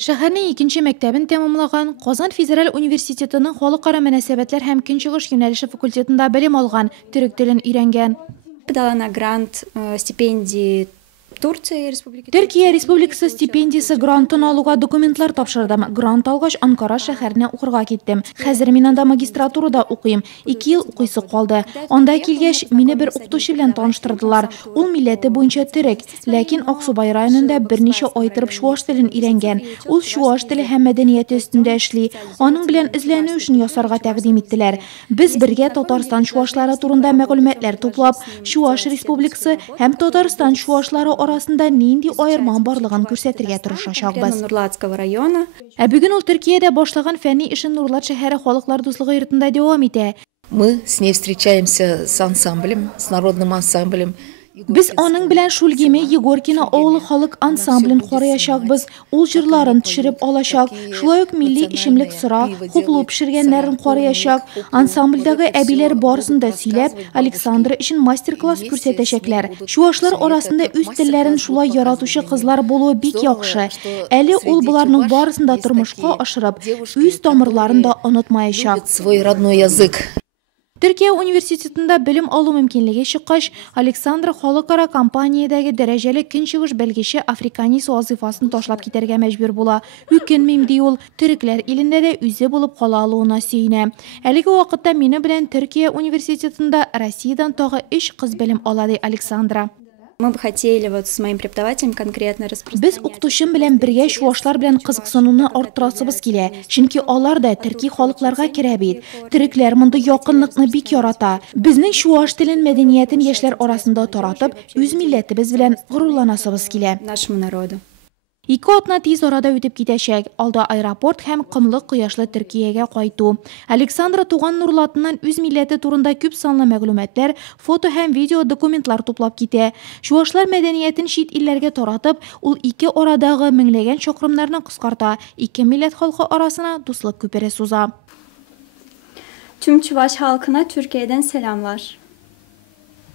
Шәһәрнең 2нче мәктәбен тәмамлаган, Казан Федераль университетының халыкара мөнәсәбәтләр һәм көнчыгыш юнәлеше факультетында белем алган, төрек телен өйрәнгән. Подала на грант стипендии Төркия Республикасы стипендиясе грантын алуга документлар тапшырдым. Грант алгач Анкара шәһәренә укырга киттем. Хәзер мин анда магистратурада укыйм. 2 ел укыйсы калды. Анда килгәч, мине бер укытучы белән таныштырдылар. Ул милләте буенча төрек, ләкин Аксубай районында берничә ай торып чуваш телен өйрәнгән. Ул чуваш теле һәм мәдәнияте өстендә эшли. Аның белән эзләнү өчен ясарга тәкъдим иттеләр. Без бергә Татарстан чувашлары турында мәгълүматлар туплап, Чуваш Республикасы һәм Татарстан чувашлары арасында нинди айырма барлыгын күрсәтергә тырышачакбыз. Ә бүген ул Төркиядә башлаган фәнни эшен Нурлат шәһәре халыклар дуслыгы йортында дәвам итә. Мы с ней встречаемся с ансамблем, с народным ансамблем. Biz аның белән Шульгеме Егоркина авылы халык ансамблен караячакбыз. Ул җырларын төшереп алачак. Шулай ук милли ишемлек сыра, хуплу пешергәннәрен караячак. Ансамбльдәге әбиләр барысын да сөйләп, Александра өчен мастер-класс күрсәтәчәкләр. Чувашлар арасында үз телләрен шулай яратучы кызлар булуы бик яхшы. Әле ул буларның барысын да тормышка ашырып, үз тамырларын да онытмаячак. Свой родной язык. Төркия университетында белем алу мөмкинлеге чыккач, Александра халыкара компаниядәге дәрәҗәле көнчыгыш белгече Африканис вазифасын ташлап китәргә мәҗбүр була. Үкенмим ди ул, төрекләр илендә дә үзе булып кала алуына сөенә. Әлеге вакытта мине белән Төркия университетында Россиядән тагы 3 кыз белем ала ди Александра. Мы бы хотели вот с моим преподавателем конкретно Без укытучым белән бергә чувашлар белән кызыксынуны арттырасыбыз килә. Чөнки алар да төрки халыкларга керә бит. Төрекләр мондый якынлыкны бик ярата. Безнең чуваш телен, мәдәниятен яшьләр арасында таратып, үз милләтебез белән горурланасыбыз килә. Нашему народу. 2 атна тиз арада үтеп китәчәк. Алда аэропорт һәм кымлы кояшлы Төркиягә кайту. Александра туган Нурлатыннан үз милләте турында күп санлы мәгълүматлар, фото һәм видео документлар туплап китә. Чувашлар мәдәниятен чит илләргә таратып, ул 2 арадагы меңләгән чакрымнарны кыскарта. 2 милләт халкы арасына дуслык күпере суза. Tüm Чуваш halkına Türkiye'den selamlar.